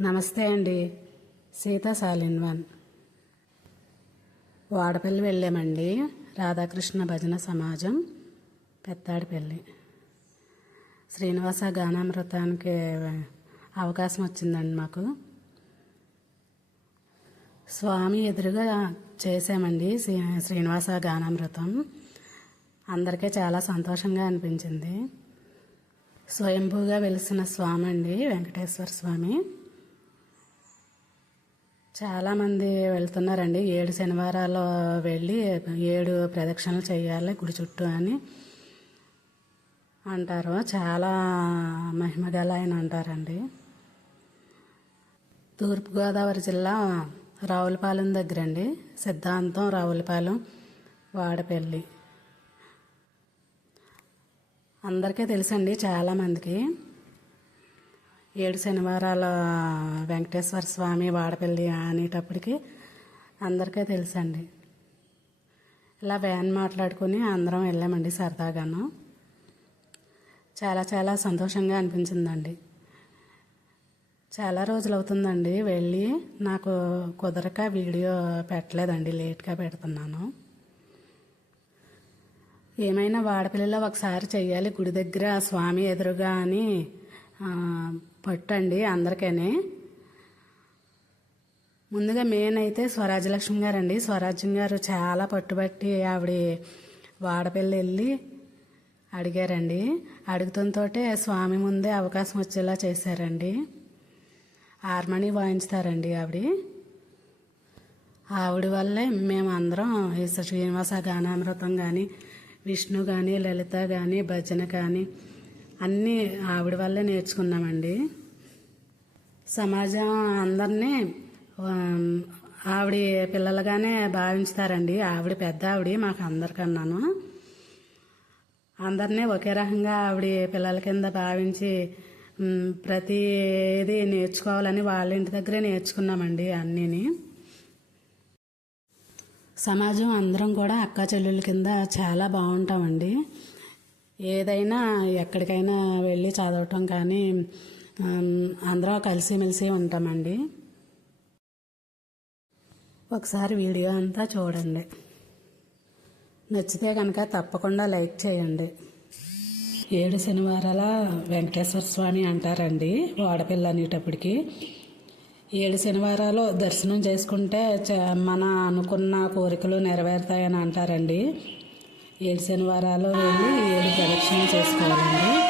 నమస్తే అండి. సీతా సాలిన్ వన్. వాడపల్లి వెళ్ళామండి. రాధాకృష్ణ భజన సమాజం పెత్తాడిపల్లి. శ్రీనివాస గానామృతానికి అవకాశం వచ్చిందండి మాకు. స్వామి ఎదురుగా చేసామండి శ్రీ- శ్రీనివాస గానామృతం. అందరికీ చాలా సంతోషంగా అనిపించింది. స్వయంభూగా వెలిసిన స్వామి అండి వెంకటేశ్వర స్వామి. చాలామంది వెళ్తున్నారండి. ఏడు శనివారాలు వెళ్ళి ఏడు ప్రదక్షిణలు చేయాలి గుడి చుట్టూ అని అంటారు. చాలా మహిమగల ఆయన అంటారండి. తూర్పుగోదావరి జిల్లా రావులపాలెం దగ్గర అండి సిద్ధాంతం రావులపాలెం వాడపల్లి. అందరికీ తెలుసండి చాలామందికి ఏడు శనివారాల వెంకటేశ్వర స్వామి వాడపల్లి అనేటప్పటికి అందరికీ తెలుసండి. ఇలా వ్యాన్ మాట్లాడుకుని అందరం వెళ్ళామండి సరదాగాను. చాలా చాలా సంతోషంగా అనిపించిందండి. చాలా రోజులు అవుతుందండి వెళ్ళి. నాకు కుదరక వీడియో పెట్టలేదండి లేట్గా పెడుతున్నాను. ఏమైనా వాడపల్లిలో ఒకసారి చెయ్యాలి గుడి దగ్గర స్వామి ఎదురుగా అని పట్టండి అందరికనే. ముందుగా మెయిన్ అయితే స్వరాజ్యలక్ష్మి గారు అండి స్వరాజ్యం గారు చాలా పట్టుబట్టి ఆవిడ వాడపల్లి వెళ్ళి అడిగారండి. అడుగుతుంతోటే స్వామి ముందే అవకాశం వచ్చేలా చేశారండి. హార్మోని వాయించుతారండి ఆవిడ. ఆవిడ వల్లే మేము అందరం ఈ శ్రీనివాస గానామృతం కానీ విష్ణు కానీ లలిత కానీ భజన కానీ అన్నీ ఆవిడ వల్లే నేర్చుకున్నామండి. సమాజం అందరినీ ఆవిడ పిల్లలుగానే భావించుతారండి. ఆవిడ పెద్ద ఆవిడ మాకు అందరికన్నాను. అందరినీ ఒకే రకంగా ఆవిడ పిల్లల కింద భావించి ప్రతి ఏది నేర్చుకోవాలని వాళ్ళ ఇంటి దగ్గరే నేర్చుకున్నామండి అన్నీని. సమాజం అందరం కూడా అక్క చెల్లెల కింద చాలా బాగుంటామండి. ఏదైనా ఎక్కడికైనా వెళ్ళి చదవటం కానీ అందరం కలిసిమెలిసి ఉంటామండి. ఒకసారి వీడియో అంతా చూడండి. నచ్చితే కనుక తప్పకుండా లైక్ చేయండి. ఏడు శనివారాల వెంకటేశ్వర స్వామి అంటారండి వాడపిల్ల అనేటప్పటికి. ఏడు శనివారాలు దర్శనం చేసుకుంటే చ- మన అనుకున్న కోరికలు నెరవేరుతాయని అంటారండి. ఏడు శనివారాలు వెళ్ళి ఏడు ప్రదక్షిణ చేసుకోవాలండి.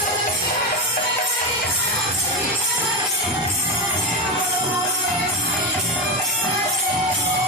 Thank you.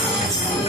I'm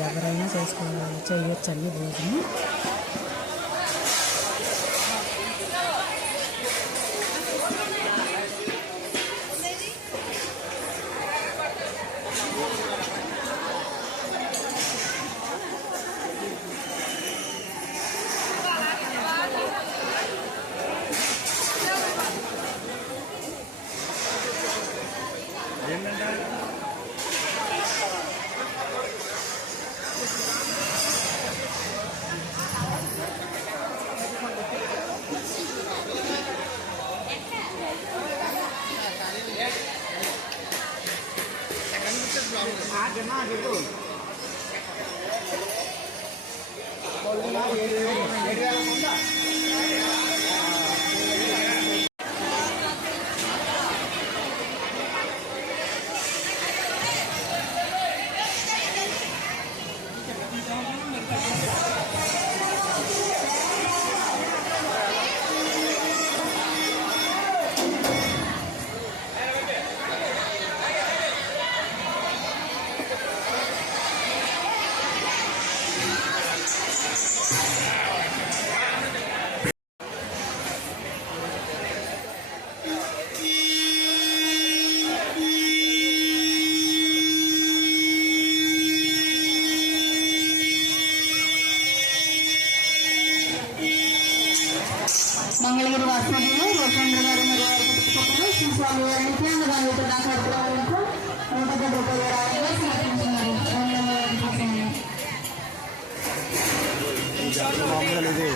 ఎవరైనా చేసుకో చేయొచ్చండి భోజనం. 有有有有有有有有 కుటుంబ శ్రీ స్వామి వారికి అన్నదానం వితరణ కార్యక్రమాలకు నూట పది రూపాయల రాయిగా సమర్పించినారు ధన్యవాదాలు మామూలుగా ఇది